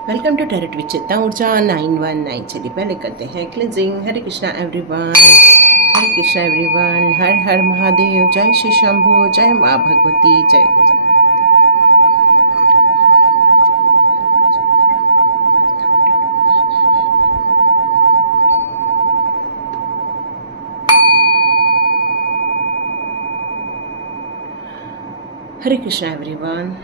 Welcome to tarot with Chetna Urja 919। चलिए पहले करते हैं क्लींजिंग। हरे कृष्णा एवरीवन, हरे कृष्णा एवरीवन, हर हर महादेव, जय श्री शंभू, जय माँ भगवती, जय गुरु। हरे कृष्णा एवरीवन,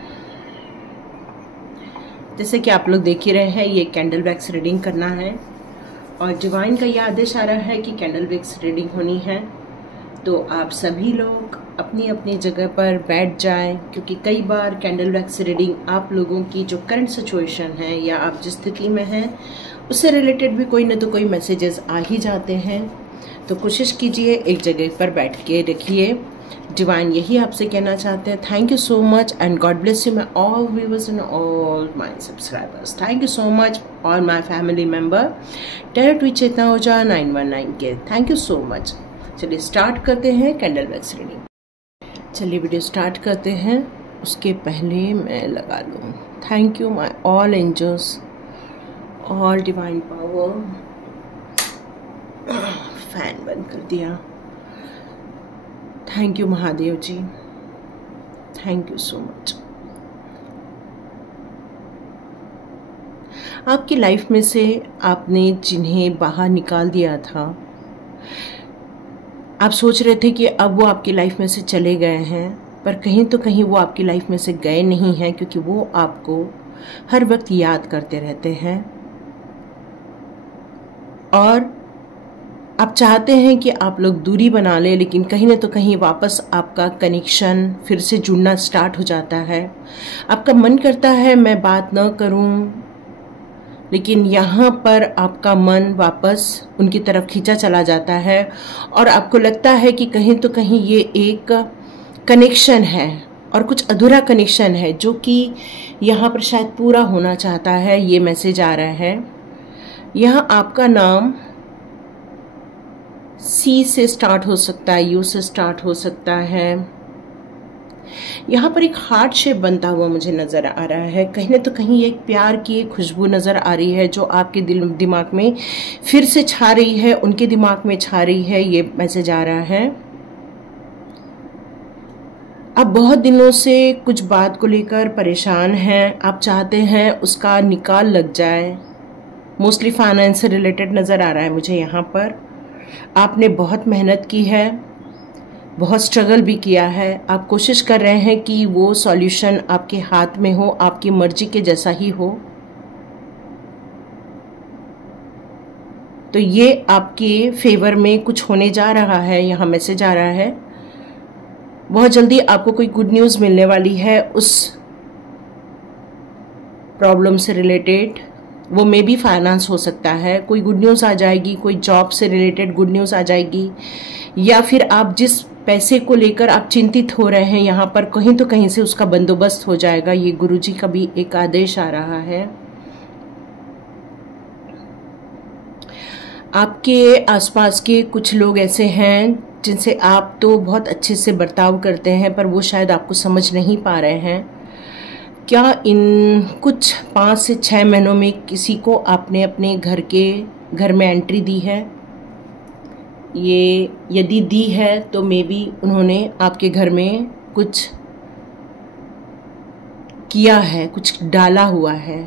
जैसे कि आप लोग देख ही रहे हैं, ये कैंडल वैक्स रीडिंग करना है और डिवाइन का ये आदेश आ रहा है कि कैंडल वैक्स रीडिंग होनी है। तो आप सभी लोग अपनी अपनी जगह पर बैठ जाएं, क्योंकि कई बार कैंडल वैक्स रीडिंग आप लोगों की जो करंट सिचुएशन है या आप जिस स्थिति में हैं उससे रिलेटेड भी कोई ना तो कोई मैसेजेस आ ही जाते हैं। तो कोशिश कीजिए एक जगह पर बैठ के रखिए। डिवाइन यही आपसे कहना चाहते हैं। Thank you so much and God bless you my all viewers and all my subscribers. Thank you so much all my family member tarot with Chetna Urja 919 के। Thank you so much. चलिए स्टार्ट करते हैं candle wax reading. चलिए video start करते हैं। उसके पहले मैं लगा लूँ thank you my all angels, all divine power. Fan बंद कर दिया। Thank you Mahadev ji, thank you so much. आपकी लाइफ में से आपने जिन्हें बाहर निकाल दिया था, आप सोच रहे थे कि अब वो आपकी लाइफ में से चले गए हैं, पर कहीं तो कहीं वो आपकी लाइफ में से गए नहीं हैं, क्योंकि वो आपको हर वक्त याद करते रहते हैं और आप चाहते हैं कि आप लोग दूरी बना लें, लेकिन कहीं ना तो कहीं वापस आपका कनेक्शन फिर से जुड़ना स्टार्ट हो जाता है। आपका मन करता है मैं बात न करूं, लेकिन यहाँ पर आपका मन वापस उनकी तरफ खींचा चला जाता है और आपको लगता है कि कहीं तो कहीं ये एक कनेक्शन है और कुछ अधूरा कनेक्शन है जो कि यहाँ पर शायद पूरा होना चाहता है। ये मैसेज आ रहा है। यहाँ आपका नाम सी से स्टार्ट हो सकता है, यू से स्टार्ट हो सकता है। यहाँ पर एक हार्ट शेप बनता हुआ मुझे नज़र आ रहा है। कहीं ना तो कहीं एक प्यार की एक खुशबू नज़र आ रही है जो आपके दिमाग में फिर से छा रही है, उनके दिमाग में छा रही है। ये मैसेज आ रहा है। आप बहुत दिनों से कुछ बात को लेकर परेशान हैं, आप चाहते हैं उसका निकाल लग जाए। मोस्टली फाइनेंस से रिलेटेड नज़र आ रहा है मुझे यहाँ पर। आपने बहुत मेहनत की है, बहुत स्ट्रगल भी किया है। आप कोशिश कर रहे हैं कि वो सॉल्यूशन आपके हाथ में हो, आपकी मर्जी के जैसा ही हो। तो ये आपके फेवर में कुछ होने जा रहा है। यहाँ मैसेज आ रहा है बहुत जल्दी आपको कोई गुड न्यूज़ मिलने वाली है उस प्रॉब्लम से रिलेटेड। वो मे बी फाइनेंस हो सकता है, कोई गुड न्यूज़ आ जाएगी, कोई जॉब से रिलेटेड गुड न्यूज़ आ जाएगी, या फिर आप जिस पैसे को लेकर आप चिंतित हो रहे हैं यहाँ पर कहीं तो कहीं से उसका बंदोबस्त हो जाएगा। ये गुरुजी का भी एक आदेश आ रहा है। आपके आसपास के कुछ लोग ऐसे हैं जिनसे आप तो बहुत अच्छे से बर्ताव करते हैं, पर वो शायद आपको समझ नहीं पा रहे हैं। क्या इन कुछ 5 से 6 महीनों में किसी को आपने अपने घर में एंट्री दी है? ये यदि दी है तो मे बी उन्होंने आपके घर में कुछ किया है, कुछ डाला हुआ है।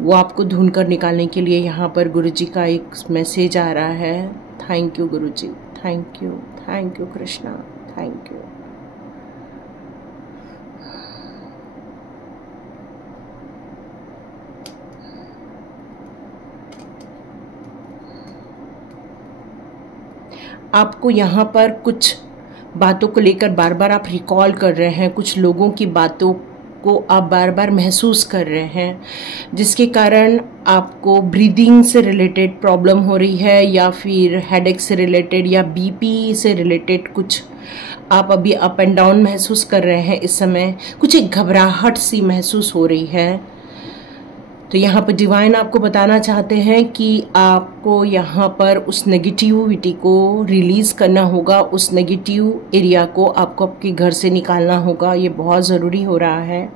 वो आपको ढूंढ कर निकालने के लिए यहाँ पर गुरुजी का एक मैसेज आ रहा है। Thank you Guruji, thank you Krishna, thank you. आपको यहाँ पर कुछ बातों को लेकर बार बार आप रिकॉल कर रहे हैं, कुछ लोगों की बातों को आप बार बार महसूस कर रहे हैं, जिसके कारण आपको ब्रीदिंग से रिलेटेड प्रॉब्लम हो रही है, या फिर हेडेक से रिलेटेड या बीपी से रिलेटेड कुछ आप अभी अप एंड डाउन महसूस कर रहे हैं। इस समय कुछ एक घबराहट सी महसूस हो रही है। तो यहाँ पर डिवाइन आपको बताना चाहते हैं कि आपको यहाँ पर उस नेगेटिविटी को रिलीज करना होगा, उस नेगेटिव एरिया को आपको आपके घर से निकालना होगा। ये बहुत ज़रूरी हो रहा है।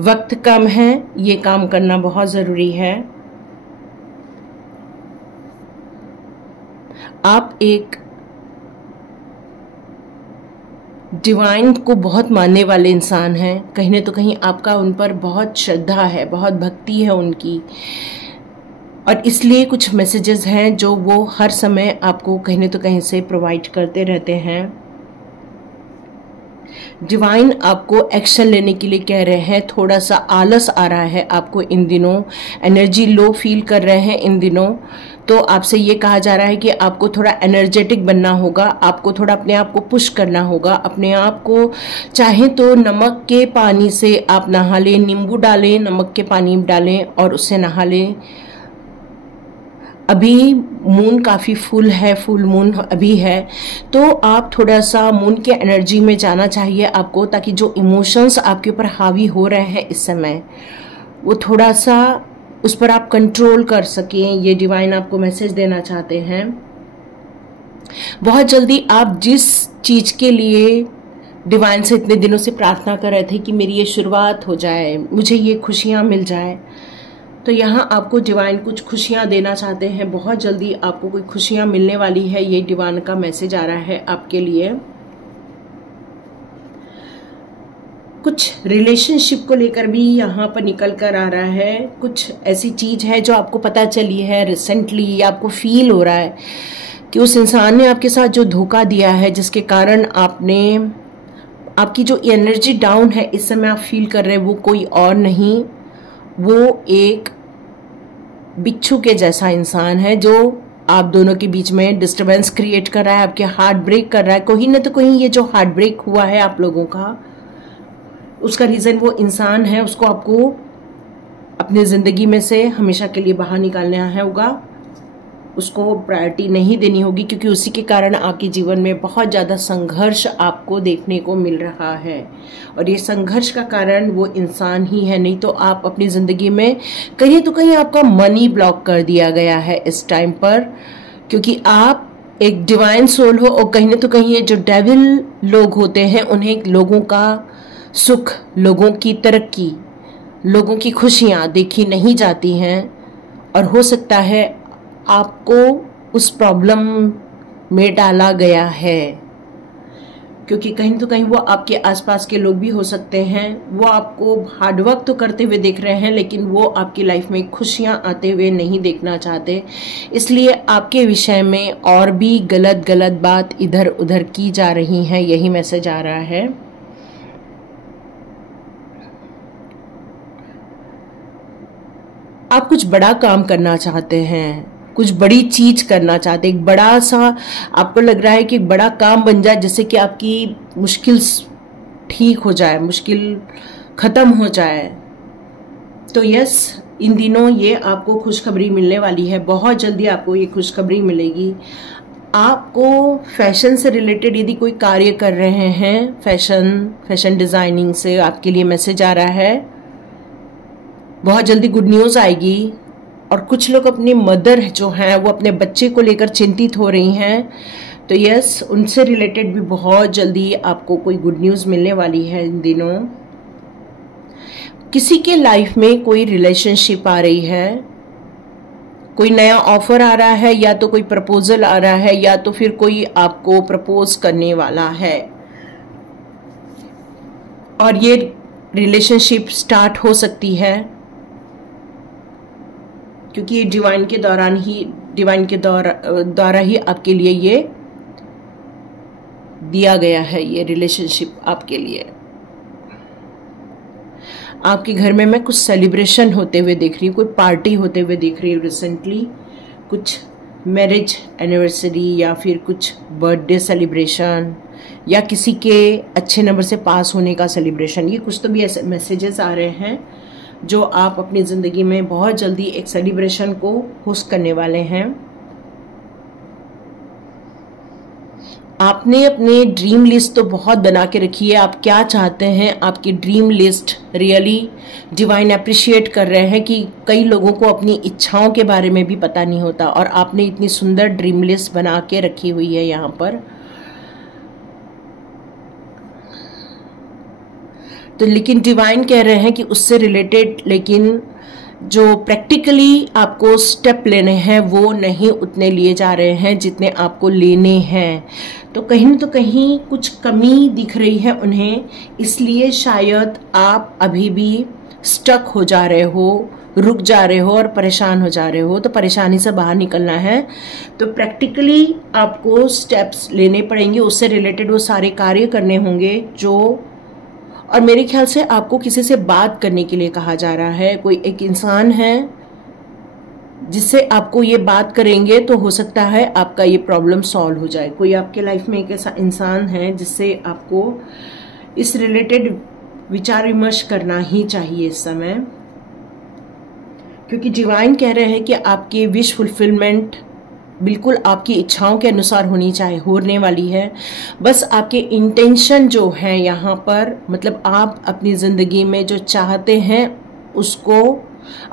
वक्त कम है, ये काम करना बहुत ज़रूरी है। आप एक डिवाइन को बहुत मानने वाले इंसान हैं, कहीं न तो कहीं आपका उन पर बहुत श्रद्धा है, बहुत भक्ति है उनकी, और इसलिए कुछ मैसेजेस हैं जो वो हर समय आपको कहीं न तो कहीं से प्रोवाइड करते रहते हैं। डिवाइन आपको एक्शन लेने के लिए कह रहे हैं। थोड़ा सा आलस आ रहा है आपको इन दिनों, एनर्जी लो फील कर रहे हैं इन दिनों, तो आपसे ये कहा जा रहा है कि आपको थोड़ा एनर्जेटिक बनना होगा, आपको थोड़ा अपने आप को पुश करना होगा। अपने आप को चाहे तो नमक के पानी से आप नहा लें, नींबू डालें, नमक के पानी डालें और उससे नहा लें। अभी मून काफ़ी फुल है, फुल मून अभी है, तो आप थोड़ा सा मून के एनर्जी में जाना चाहिए आपको, ताकि जो इमोशंस आपके ऊपर हावी हो रहे हैं इस समय, वो थोड़ा सा उस पर आप कंट्रोल कर सकें। ये डिवाइन आपको मैसेज देना चाहते हैं। बहुत जल्दी आप जिस चीज़ के लिए डिवाइन से इतने दिनों से प्रार्थना कर रहे थे कि मेरी ये शुरुआत हो जाए, मुझे ये खुशियाँ मिल जाए, तो यहाँ आपको डिवाइन कुछ खुशियाँ देना चाहते हैं। बहुत जल्दी आपको कोई खुशियाँ मिलने वाली है, ये डिवाइन का मैसेज आ रहा है आपके लिए। कुछ रिलेशनशिप को लेकर भी यहाँ पर निकल कर आ रहा है। कुछ ऐसी चीज है जो आपको पता चली है रिसेंटली, आपको फील हो रहा है कि उस इंसान ने आपके साथ जो धोखा दिया है, जिसके कारण आपकी जो एनर्जी डाउन है इस समय आप फील कर रहे हैं, वो कोई और नहीं, वो एक बिच्छू के जैसा इंसान है जो आप दोनों के बीच में डिस्टरबेंस क्रिएट कर रहा है, आपके हार्ट ब्रेक कर रहा है। कहीं न तो कहीं ये जो हार्ट ब्रेक हुआ है आप लोगों का, उसका रीज़न वो इंसान है। उसको आपको अपने ज़िंदगी में से हमेशा के लिए बाहर निकालना होगा, उसको प्रायोरिटी नहीं देनी होगी, क्योंकि उसी के कारण आपके जीवन में बहुत ज़्यादा संघर्ष आपको देखने को मिल रहा है। और ये संघर्ष का कारण वो इंसान ही है, नहीं तो आप अपनी ज़िंदगी में कहीं तो कहीं आपका मनी ब्लॉक कर दिया गया है इस टाइम पर, क्योंकि आप एक डिवाइन सोल हो, और कहीं तो कहीं ये जो डेविल लोग होते हैं उन्हें लोगों का सुख, लोगों की तरक्की, लोगों की खुशियाँ देखी नहीं जाती हैं, और हो सकता है आपको उस प्रॉब्लम में डाला गया है, क्योंकि कहीं तो कहीं वो आपके आसपास के लोग भी हो सकते हैं। वो आपको हार्डवर्क तो करते हुए देख रहे हैं, लेकिन वो आपकी लाइफ में खुशियाँ आते हुए नहीं देखना चाहते, इसलिए आपके विषय में और भी गलत गलत बात इधर उधर की जा रही हैं। यही मैसेज आ रहा है। आप कुछ बड़ा काम करना चाहते हैं, कुछ बड़ी चीज करना चाहते हैं, एक बड़ा सा आपको लग रहा है कि एक बड़ा काम बन जाए, जिससे कि आपकी मुश्किल ठीक हो जाए, मुश्किल खत्म हो जाए। तो यस, इन दिनों ये आपको खुशखबरी मिलने वाली है, बहुत जल्दी आपको ये खुशखबरी मिलेगी। आपको फैशन से रिलेटेड यदि कोई कार्य कर रहे हैं, फैशन डिजाइनिंग से आपके लिए मैसेज आ रहा है, बहुत जल्दी गुड न्यूज़ आएगी। और कुछ लोग अपनी मदर जो हैं वो अपने बच्चे को लेकर चिंतित हो रही हैं, तो यस, उनसे रिलेटेड भी बहुत जल्दी आपको कोई गुड न्यूज़ मिलने वाली है इन दिनों। किसी के लाइफ में कोई रिलेशनशिप आ रही है, कोई नया ऑफर आ रहा है, या तो कोई प्रपोजल आ रहा है, या तो फिर कोई आपको प्रपोज करने वाला है, और ये रिलेशनशिप स्टार्ट हो सकती है, क्योंकि ये डिवाइन के द्वारा ही आपके लिए ये दिया गया है, ये रिलेशनशिप आपके लिए। आपके घर में मैं कुछ सेलिब्रेशन होते हुए देख रही हूँ, कोई पार्टी होते हुए देख रही हूँ रिसेंटली, कुछ मैरिज एनिवर्सरी या फिर कुछ बर्थडे सेलिब्रेशन, या किसी के अच्छे नंबर से पास होने का सेलिब्रेशन। ये कुछ तो भी ऐसे मैसेजेस आ रहे हैं जो आप अपनी ज़िंदगी में बहुत जल्दी एक सेलिब्रेशन को होस्ट करने वाले हैं। आपने अपने ड्रीम लिस्ट तो बहुत बना के रखी है, आप क्या चाहते हैं, आपकी dream list really divine appreciate कर रहे हैं कि कई लोगों को अपनी इच्छाओं के बारे में भी पता नहीं होता, और आपने इतनी सुंदर ड्रीम लिस्ट बना के रखी हुई है यहाँ पर। तो लेकिन डिवाइन कह रहे हैं कि उससे रिलेटेड लेकिन जो प्रैक्टिकली आपको स्टेप लेने हैं वो नहीं उतने लिए जा रहे हैं जितने आपको लेने हैं। तो कहीं न तो कहीं कुछ कमी दिख रही है उन्हें, इसलिए शायद आप अभी भी स्टक हो जा रहे हो, रुक जा रहे हो और परेशान हो जा रहे हो। तो परेशानी से बाहर निकलना है तो प्रैक्टिकली आपको स्टेप्स लेने पड़ेंगे, उससे रिलेटेड वो सारे कार्य करने होंगे जो, और मेरे ख्याल से आपको किसी से बात करने के लिए कहा जा रहा है। कोई एक इंसान है जिससे आपको ये बात करेंगे तो हो सकता है आपका ये प्रॉब्लम सॉल्व हो जाए। कोई आपके लाइफ में एक ऐसा इंसान है जिससे आपको इस रिलेटेड विचार विमर्श करना ही चाहिए इस समय, क्योंकि डिवाइन कह रहे हैं कि आपकी विश फुलफिलमेंट बिल्कुल आपकी इच्छाओं के अनुसार होने वाली है। बस आपके इंटेंशन जो है यहाँ पर, मतलब आप अपनी ज़िंदगी में जो चाहते हैं उसको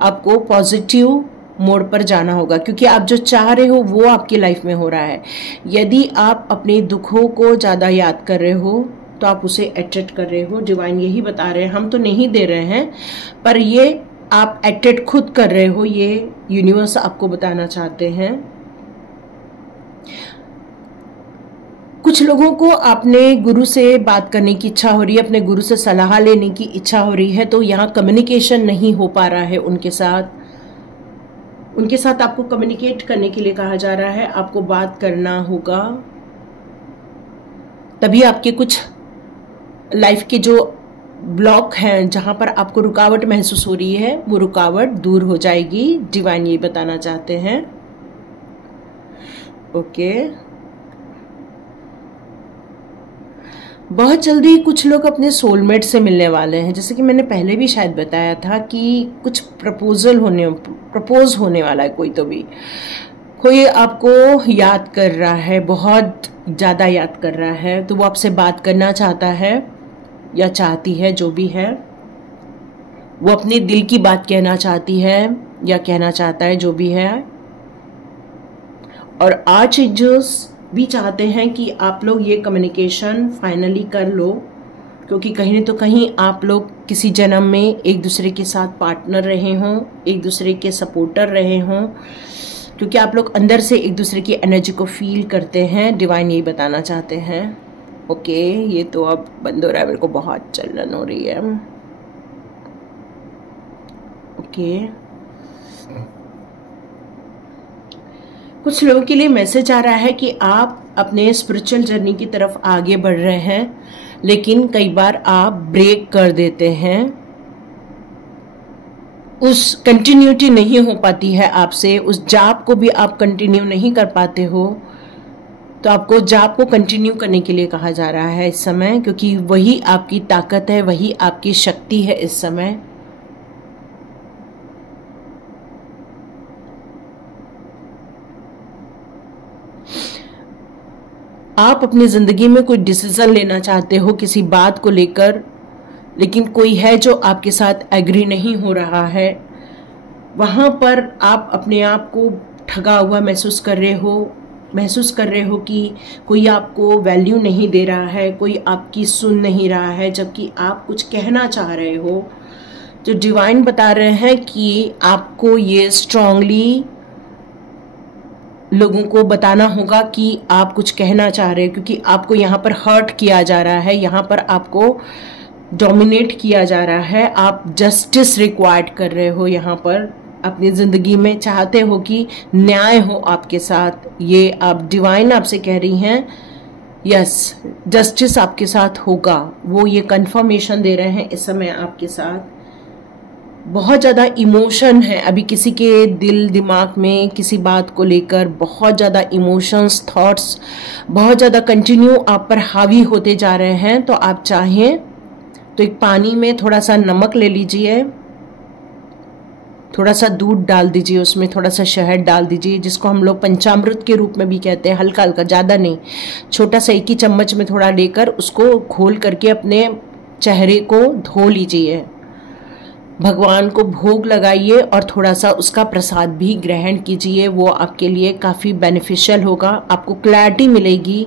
आपको पॉजिटिव मोड पर जाना होगा, क्योंकि आप जो चाह रहे हो वो आपकी लाइफ में हो रहा है। यदि आप अपने दुखों को ज़्यादा याद कर रहे हो तो आप उसे अट्रैक्ट कर रहे हो। डिवाइन यही बता रहे हैं, हम तो नहीं दे रहे हैं, पर ये आप अट्रैक्ट खुद कर रहे हो, ये यूनिवर्स आपको बताना चाहते हैं। कुछ लोगों को अपने गुरु से बात करने की इच्छा हो रही है, अपने गुरु से सलाह लेने की इच्छा हो रही है, तो यहाँ कम्युनिकेशन नहीं हो पा रहा है उनके साथ आपको कम्युनिकेट करने के लिए कहा जा रहा है। आपको बात करना होगा, तभी आपके कुछ लाइफ के जो ब्लॉक हैं जहां पर आपको रुकावट महसूस हो रही है वो रुकावट दूर हो जाएगी। डिवाइन ये बताना चाहते हैं। ओके, बहुत जल्दी कुछ लोग अपने सोलमेट से मिलने वाले हैं। जैसे कि मैंने पहले भी शायद बताया था कि कुछ प्रपोज होने वाला है। कोई आपको याद कर रहा है, बहुत ज़्यादा याद कर रहा है, तो वो आपसे बात करना चाहता है या चाहती है, जो भी है वो अपने दिल की बात कहना चाहती है या कहना चाहता है, जो भी है। और आर्च एंजल्स भी चाहते हैं कि आप लोग ये कम्युनिकेशन फाइनली कर लो, क्योंकि कहीं न तो कहीं आप लोग किसी जन्म में एक दूसरे के साथ पार्टनर रहे हों, एक दूसरे के सपोर्टर रहे हों, क्योंकि आप लोग अंदर से एक दूसरे की एनर्जी को फील करते हैं। डिवाइन यही बताना चाहते हैं। ओके, ये तो अब बंद हो रहा है, मेरे को बहुत जलन हो रही है। ओके, कुछ लोगों के लिए मैसेज आ रहा है कि आप अपने स्पिरिचुअल जर्नी की तरफ आगे बढ़ रहे हैं, लेकिन कई बार आप ब्रेक कर देते हैं, उस कंटिन्यूटी नहीं हो पाती है आपसे, उस जाप को भी आप कंटिन्यू नहीं कर पाते हो। तो आपको जाप को कंटिन्यू करने के लिए कहा जा रहा है इस समय, क्योंकि वही आपकी ताकत है, वही आपकी शक्ति है इस समय। आप अपनी जिंदगी में कोई डिसीजन लेना चाहते हो किसी बात को लेकर, लेकिन कोई है जो आपके साथ एग्री नहीं हो रहा है। वहां पर आप अपने आप को ठगा हुआ महसूस कर रहे हो कि कोई आपको वैल्यू नहीं दे रहा है, कोई आपकी सुन नहीं रहा है, जबकि आप कुछ कहना चाह रहे हो। जो डिवाइन बता रहे हैं कि आपको ये स्ट्रांगली लोगों को बताना होगा कि आप कुछ कहना चाह रहे हो, क्योंकि आपको यहाँ पर हर्ट किया जा रहा है, यहाँ पर आपको डोमिनेट किया जा रहा है। आप जस्टिस रिक्वायर्ड कर रहे हो, यहाँ पर अपनी ज़िंदगी में चाहते हो कि न्याय हो आपके साथ। ये आप डिवाइन आपसे कह रही हैं, यस, जस्टिस आपके साथ होगा, वो ये कंफर्मेशन दे रहे हैं इस समय आपके साथ। बहुत ज़्यादा इमोशन है अभी किसी के दिल दिमाग में, किसी बात को लेकर बहुत ज़्यादा इमोशंस, थॉट्स बहुत ज़्यादा कंटिन्यू आप पर हावी होते जा रहे हैं। तो आप चाहें तो एक पानी में थोड़ा सा नमक ले लीजिए, थोड़ा सा दूध डाल दीजिए, उसमें थोड़ा सा शहद डाल दीजिए, जिसको हम लोग पंचामृत के रूप में भी कहते हैं। हल्का हल्का, ज़्यादा नहीं, छोटा सा एक ही चम्मच में थोड़ा लेकर उसको घोल करके अपने चेहरे को धो लीजिए, भगवान को भोग लगाइए और थोड़ा सा उसका प्रसाद भी ग्रहण कीजिए। वो आपके लिए काफ़ी बेनिफिशियल होगा, आपको क्लैरिटी मिलेगी,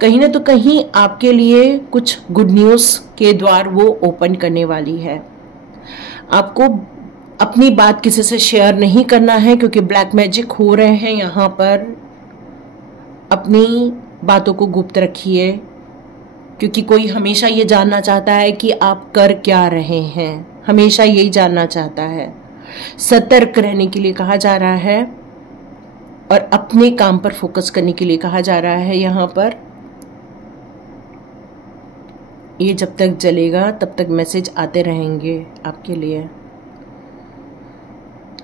कहीं ना तो कहीं आपके लिए कुछ गुड न्यूज़ के द्वार वो ओपन करने वाली है। आपको अपनी बात किसी से शेयर नहीं करना है, क्योंकि ब्लैक मैजिक हो रहे हैं यहाँ पर। अपनी बातों को गुप्त रखिए, क्योंकि कोई हमेशा ये जानना चाहता है कि आप कर क्या रहे हैं, हमेशा यही जानना चाहता है। सतर्क रहने के लिए कहा जा रहा है और अपने काम पर फोकस करने के लिए कहा जा रहा है। यहाँ पर ये जब तक जलेगा तब तक मैसेज आते रहेंगे आपके लिए।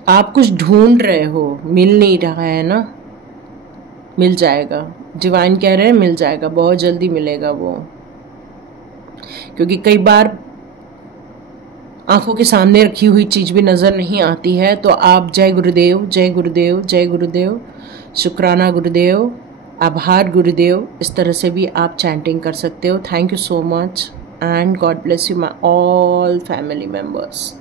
आप कुछ ढूंढ रहे हो, मिल नहीं रहा है ना, मिल जाएगा। डिवाइन कह रहे हैं मिल जाएगा, बहुत जल्दी मिलेगा वो। क्योंकि कई बार आंखों के सामने रखी हुई चीज भी नजर नहीं आती है, तो आप जय गुरुदेव, जय गुरुदेव, जय गुरुदेव, शुक्राना गुरुदेव, आभार गुरुदेव, इस तरह से भी आप चैंटिंग कर सकते हो। Thank you so much and God bless you my all family members,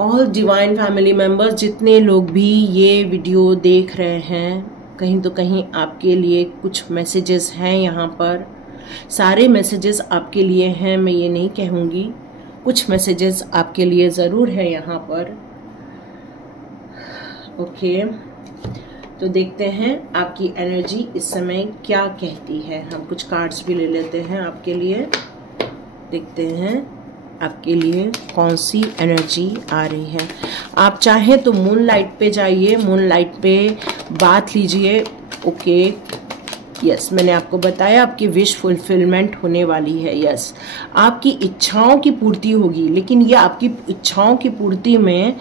all divine family members. जितने लोग भी ये वीडियो देख रहे हैं, कहीं तो कहीं आपके लिए कुछ मैसेजेस हैं यहाँ पर। सारे मैसेजेस आपके लिए हैं, मैं ये नहीं कहूँगी, कुछ मैसेजेस आपके लिए ज़रूर है यहाँ पर। ओके, तो देखते हैं आपकी एनर्जी इस समय क्या कहती है। हम कुछ कार्ड्स भी ले लेते हैं आपके लिए, देखते हैं आपके लिए कौन सी एनर्जी आ रही है। आप चाहें तो मून लाइट पे जाइए, मून लाइट पे बात लीजिए। ओके, यस, मैंने आपको बताया आपकी विश फुलफिलमेंट होने वाली है। यस, आपकी इच्छाओं की पूर्ति होगी, लेकिन ये आपकी इच्छाओं की पूर्ति में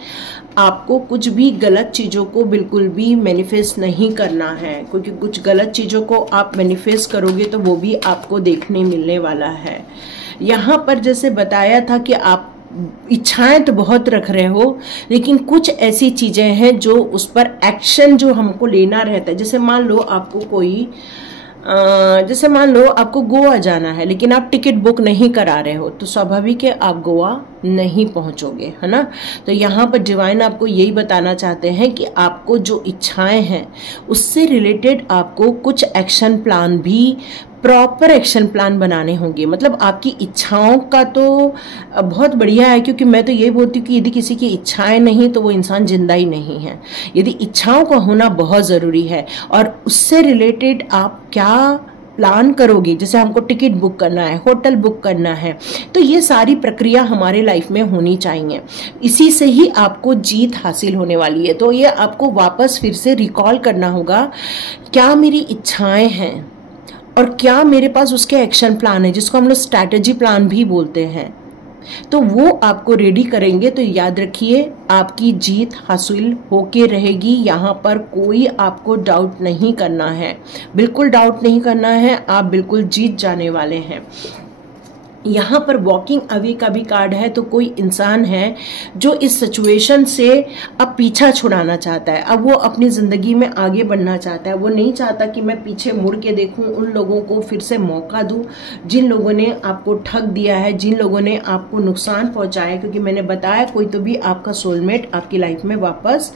आपको कुछ भी गलत चीज़ों को बिल्कुल भी मैनिफेस्ट नहीं करना है, क्योंकि कुछ गलत चीज़ों को आप मैनिफेस्ट करोगे तो वो भी आपको देखने मिलने वाला है। यहाँ पर जैसे बताया था कि आप इच्छाएं तो बहुत रख रहे हो, लेकिन कुछ ऐसी चीजें हैं जो उस पर एक्शन जो हमको लेना रहता है। जैसे मान लो आपको कोई जैसे मान लो आपको गोवा जाना है, लेकिन आप टिकट बुक नहीं करा रहे हो, तो स्वाभाविक है आप गोवा नहीं पहुंचोगे, है ना। तो यहाँ पर डिवाइन आपको यही बताना चाहते हैं कि आपको जो इच्छाएं हैं उससे रिलेटेड आपको कुछ एक्शन प्लान भी, प्रॉपर एक्शन प्लान बनाने होंगे। मतलब आपकी इच्छाओं का तो बहुत बढ़िया है, क्योंकि मैं तो ये बोलती हूँ कि यदि किसी की इच्छाएं नहीं तो वो इंसान जिंदा ही नहीं है। यदि इच्छाओं का होना बहुत ज़रूरी है, और उससे रिलेटेड आप क्या प्लान करोगे। जैसे हमको टिकट बुक करना है, होटल बुक करना है, तो ये सारी प्रक्रिया हमारे लाइफ में होनी चाहिए। इसी से ही आपको जीत हासिल होने वाली है। तो ये आपको वापस फिर से रिकॉल करना होगा, क्या मेरी इच्छाएं हैं और क्या मेरे पास उसके एक्शन प्लान है, जिसको हम लोग स्ट्रैटेजी प्लान भी बोलते हैं। तो वो आपको रेडी करेंगे तो याद रखिए आपकी जीत हासिल होके रहेगी। यहाँ पर कोई आपको डाउट नहीं करना है, बिल्कुल डाउट नहीं करना है, आप बिल्कुल जीत जाने वाले हैं। यहाँ पर वॉकिंग अवे का भी कार्ड है। तो कोई इंसान है जो इस सिचुएशन से अब पीछा छुड़ाना चाहता है, अब वो अपनी ज़िंदगी में आगे बढ़ना चाहता है। वो नहीं चाहता कि मैं पीछे मुड़ के देखूं, उन लोगों को फिर से मौका दूं जिन लोगों ने आपको ठग दिया है, जिन लोगों ने आपको नुकसान पहुंचाया है। क्योंकि मैंने बताया कोई तो भी आपका सोलमेट आपकी लाइफ में वापस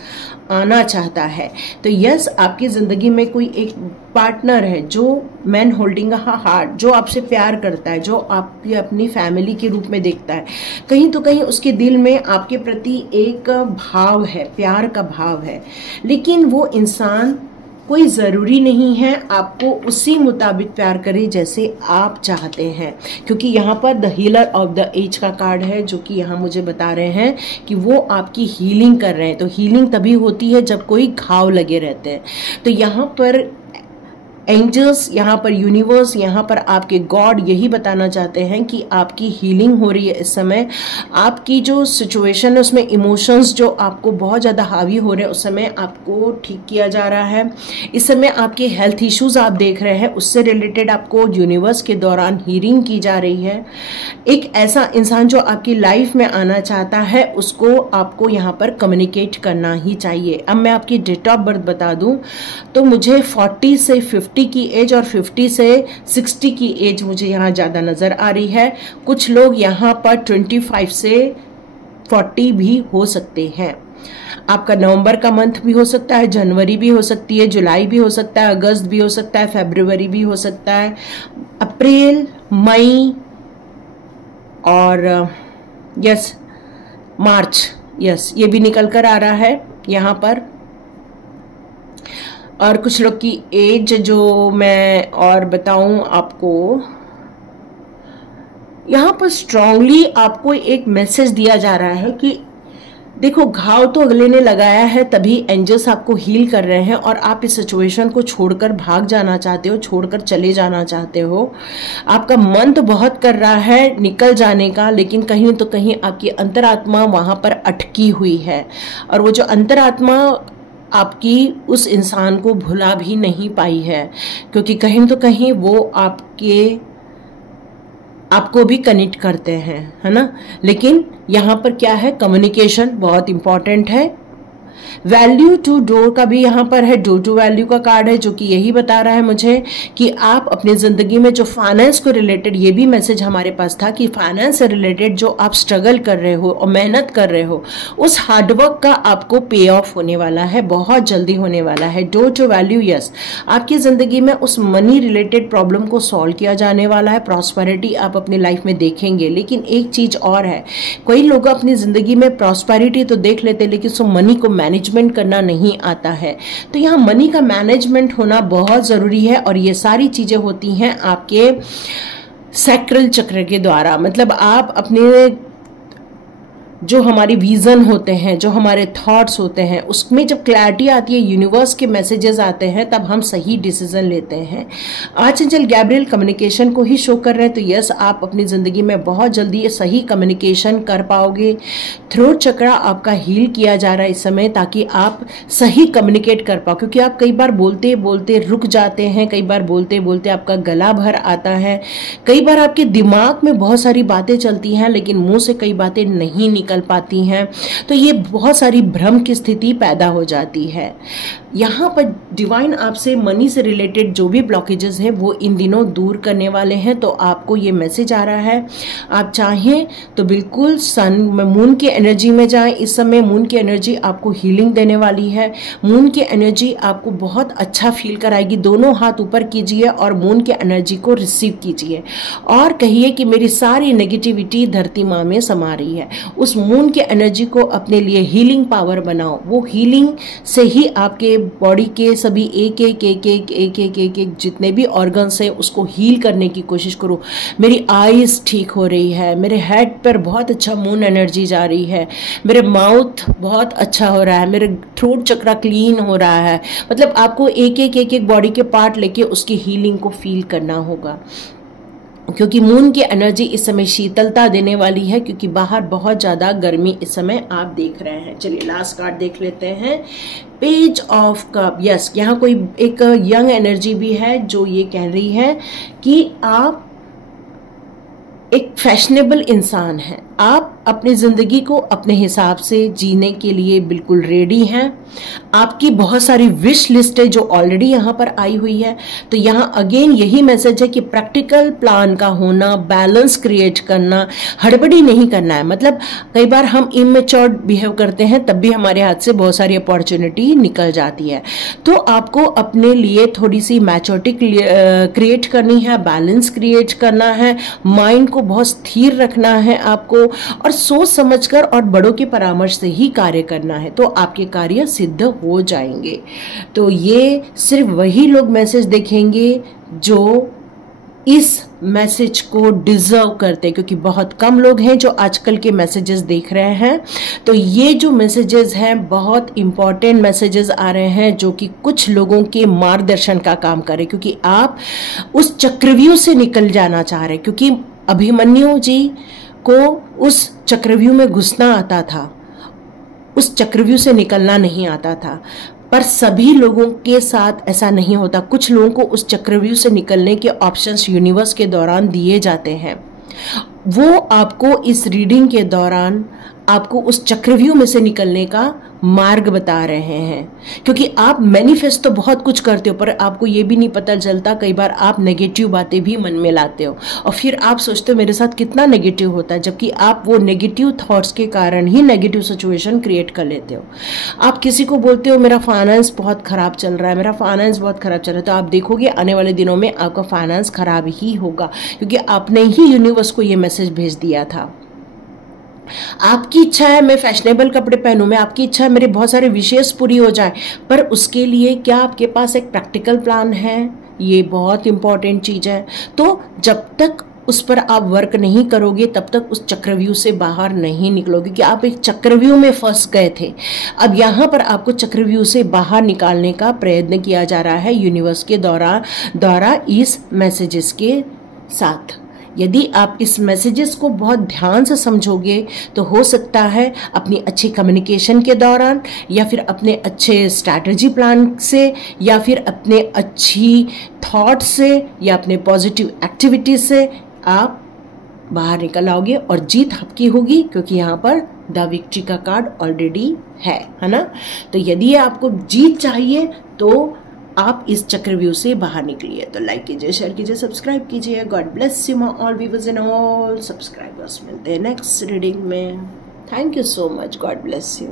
आना चाहता है। तो यस, आपकी ज़िंदगी में कोई एक पार्टनर है जो मैन होल्डिंग अ हार्ट, जो आपसे प्यार करता है, जो आपकी अपनी फैमिली के रूप में देखता है। कहीं तो कहीं उसके दिल में आपके प्रति एक भाव है, प्यार का भाव है, लेकिन वो इंसान कोई ज़रूरी नहीं है आपको उसी मुताबिक प्यार करे जैसे आप चाहते हैं। क्योंकि यहाँ पर the healer of the age का कार्ड है, जो कि यहाँ मुझे बता रहे हैं कि वो आपकी हीलिंग कर रहे हैं। तो हीलिंग तभी होती है जब कोई घाव लगे रहते हैं। तो यहाँ पर एंजल्स, यहाँ पर यूनिवर्स, यहाँ पर आपके गॉड यही बताना चाहते हैं कि आपकी हीलिंग हो रही है इस समय। आपकी जो सिचुएशन है उसमें इमोशंस जो आपको बहुत ज़्यादा हावी हो रहे हैं, उस समय आपको ठीक किया जा रहा है। इस समय आपके हेल्थ इश्यूज आप देख रहे हैं, उससे रिलेटेड आपको यूनिवर्स के दौरान हीलिंग की जा रही है। एक ऐसा इंसान जो आपकी लाइफ में आना चाहता है, उसको आपको यहाँ पर कम्युनिकेट करना ही चाहिए। अब मैं आपकी डेट ऑफ बर्थ बता दूँ तो मुझे 40 से 50 की एज और 50 से 60 की एज मुझे यहाँ ज़्यादा नज़र आ रही है। कुछ लोग यहाँ पर 25 से 40 भी हो सकते हैं। आपका नवंबर का मंथ भी हो सकता है, जनवरी भी हो सकती है, जुलाई भी हो सकता है, अगस्त भी हो सकता है, फरवरी भी हो सकता है, अप्रैल, मई और यस मार्च, यस ये भी निकल कर आ रहा है यहाँ पर। और कुछ लोग की एज जो मैं और बताऊं आपको, यहाँ पर स्ट्रांगली आपको एक मैसेज दिया जा रहा है कि देखो घाव तो अगले ने लगाया है, तभी एंजल्स आपको हील कर रहे हैं और आप इस सिचुएशन को छोड़कर भाग जाना चाहते हो, छोड़कर चले जाना चाहते हो। आपका मन तो बहुत कर रहा है निकल जाने का, लेकिन कहीं तो कहीं आपकी अंतरात्मा वहां पर अटकी हुई है और वो जो अंतरात्मा आपकी उस इंसान को भुला भी नहीं पाई है, क्योंकि कहीं तो कहीं वो आपको भी कनेक्ट करते हैं, है ना। लेकिन यहाँ पर क्या है, कम्युनिकेशन बहुत इंपॉर्टेंट है। वैल्यू टू डोर का भी यहाँ पर है, डोर टू वैल्यू का कार्ड है, जो कि यही बता रहा है मुझे कि आप अपनी जिंदगी में जो फाइनेंस को रिलेटेड, ये भी मैसेज हमारे पास था कि फाइनेंस से रिलेटेड जो आप स्ट्रगल कर रहे हो और मेहनत कर रहे हो, उस हार्डवर्क का आपको पे ऑफ होने वाला है, बहुत जल्दी होने वाला है। डोर टू वैल्यू, यस आपकी जिंदगी में उस मनी रिलेटेड प्रॉब्लम को सॉल्व किया जाने वाला है, प्रॉस्पेरिटी आप अपनी लाइफ में देखेंगे। लेकिन एक चीज और है, कई लोग अपनी जिंदगी में प्रॉस्पेरिटी तो देख लेते लेकिन सो मनी को मैनेजमेंट करना नहीं आता है। तो यहाँ मनी का मैनेजमेंट होना बहुत जरूरी है और ये सारी चीजें होती हैं आपके सैक्रल चक्र के द्वारा। मतलब आप अपने जो हमारी विजन होते हैं, जो हमारे थॉट्स होते हैं, उसमें जब क्लैरिटी आती है, यूनिवर्स के मैसेजेस आते हैं, तब हम सही डिसीजन लेते हैं। आर्चएंजल गैब्रियल कम्युनिकेशन को ही शो कर रहे हैं, तो यस आप अपनी जिंदगी में बहुत जल्दी सही कम्युनिकेशन कर पाओगे। थ्रोट चक्र आपका हील किया जा रहा है इस समय, ताकि आप सही कम्युनिकेट कर पाओ, क्योंकि आप कई बार बोलते बोलते रुक जाते हैं, कई बार बोलते बोलते आपका गला भर आता है, कई बार आपके दिमाग में बहुत सारी बातें चलती हैं लेकिन मुंह से कई बातें नहीं निकल पाती हैं, तो ये बहुत सारी भ्रम की स्थिति पैदा हो जाती है। यहाँ पर डिवाइन आपसे मनी से रिलेटेड जो भी ब्लॉकेजेस हैं वो इन दिनों दूर करने वाले हैं। तो आपको ये मैसेज आ रहा है, आप चाहें तो बिल्कुल सन मून की एनर्जी में जाएं। इस समय मून की एनर्जी आपको हीलिंग देने वाली है, मून की एनर्जी आपको बहुत अच्छा फील कराएगी। दोनों हाथ ऊपर कीजिए और मून की एनर्जी को रिसीव कीजिए और कहिए कि मेरी सारी नेगेटिविटी धरती माँ में समा रही है। उस मून के एनर्जी को अपने लिए हीलिंग पावर बनाओ। वो हीलिंग से ही आपके बॉडी के सभी एक जितने भी ऑर्गन्स हैं उसको हील करने की कोशिश करो। मेरी आईज ठीक हो रही है, मेरे हेड पर बहुत अच्छा मून एनर्जी जा रही है, मेरे माउथ बहुत अच्छा हो रहा है, मेरे थ्रोट चक्र क्लीन हो रहा है। मतलब आपको एक बॉडी के पार्ट लेके उसकी हीलिंग को फील करना होगा, क्योंकि मून की एनर्जी इस समय शीतलता देने वाली है, क्योंकि बाहर बहुत ज्यादा गर्मी इस समय आप देख रहे हैं। चलिए लास्ट कार्ड देख लेते हैं, पेज ऑफ कप। यस यहाँ कोई एक यंग एनर्जी भी है जो ये कह रही है कि आप एक फैशनेबल इंसान हैं, आप अपनी जिंदगी को अपने हिसाब से जीने के लिए बिल्कुल रेडी हैं। आपकी बहुत सारी विश लिस्ट है जो ऑलरेडी यहाँ पर आई हुई है। तो यहाँ अगेन यही मैसेज है कि प्रैक्टिकल प्लान का होना, बैलेंस क्रिएट करना, हड़बड़ी नहीं करना है। मतलब कई बार हम इमेच्योर बिहेव करते हैं तब भी हमारे हाथ से बहुत सारी अपॉर्चुनिटी निकल जाती है। तो आपको अपने लिए थोड़ी सी मैच्योरिटी क्रिएट करनी है, बैलेंस क्रिएट करना है, माइंड को बहुत स्थिर रखना है आपको, और सोच समझकर और बड़ों के परामर्श से ही कार्य करना है, तो आपके कार्य सिद्ध हो जाएंगे। तो ये सिर्फ वही लोग मैसेज देखेंगे जो इस मैसेज को डिजर्व करते हैं, क्योंकि बहुत कम लोग हैं जो आजकल के मैसेजेस देख रहे हैं। तो ये जो मैसेजेस हैं बहुत इंपॉर्टेंट मैसेजेस आ रहे हैं जो कि कुछ लोगों के मार्गदर्शन का काम करें, क्योंकि आप उस चक्रव्यूह से निकल जाना चाह रहे हैं। क्योंकि अभिमन्यु जी को उस चक्रव्यूह में घुसना आता था, उस चक्रव्यूह से निकलना नहीं आता था, पर सभी लोगों के साथ ऐसा नहीं होता। कुछ लोगों को उस चक्रव्यूह से निकलने के ऑप्शंस यूनिवर्स के दौरान दिए जाते हैं। वो आपको इस रीडिंग के दौरान आपको उस चक्रव्यूह में से निकलने का मार्ग बता रहे हैं, क्योंकि आप मैनिफेस्ट तो बहुत कुछ करते हो पर आपको ये भी नहीं पता चलता, कई बार आप नेगेटिव बातें भी मन में लाते हो और फिर आप सोचते हो मेरे साथ कितना नेगेटिव होता है, जबकि आप वो नेगेटिव थॉट्स के कारण ही नेगेटिव सिचुएशन क्रिएट कर लेते हो। आप किसी को बोलते हो मेरा फाइनेंस बहुत खराब चल रहा है, मेरा फाइनेंस बहुत खराब चल रहा है, तो आप देखोगे आने वाले दिनों में आपका फाइनेंस खराब ही होगा, क्योंकि आपने ही यूनिवर्स को ये मैसेज भेज दिया था। आपकी इच्छा है मैं फैशनेबल कपड़े पहनूं, मैं आपकी इच्छा है मेरे बहुत सारे विशेष पूरी हो जाए, पर उसके लिए क्या आपके पास एक प्रैक्टिकल प्लान है? ये बहुत इंपॉर्टेंट चीज है। तो जब तक उस पर आप वर्क नहीं करोगे तब तक उस चक्रव्यूह से बाहर नहीं निकलोगे, कि आप एक चक्रव्यूह में फंस गए थे। अब यहाँ पर आपको चक्रव्यूह से बाहर निकालने का प्रयत्न किया जा रहा है यूनिवर्स के द्वारा इस मैसेजेस के साथ। यदि आप इस मैसेजेस को बहुत ध्यान से समझोगे तो हो सकता है अपनी अच्छी कम्युनिकेशन के दौरान, या फिर अपने अच्छे स्ट्रैटेजी प्लान से, या फिर अपने अच्छी थॉट से, या अपने पॉजिटिव एक्टिविटी से आप बाहर निकल आओगे और जीत आपकी होगी, क्योंकि यहाँ पर द विक्ट्री का कार्ड ऑलरेडी है ना। तो यदि आपको जीत चाहिए तो आप इस चक्रव्यूह से बाहर निकलिए। तो लाइक कीजिए, शेयर कीजिए, सब्सक्राइब कीजिए। God bless you all viewers and all subscribers. मिलते हैं नेक्स्ट रीडिंग में। Thank you so much. God bless you.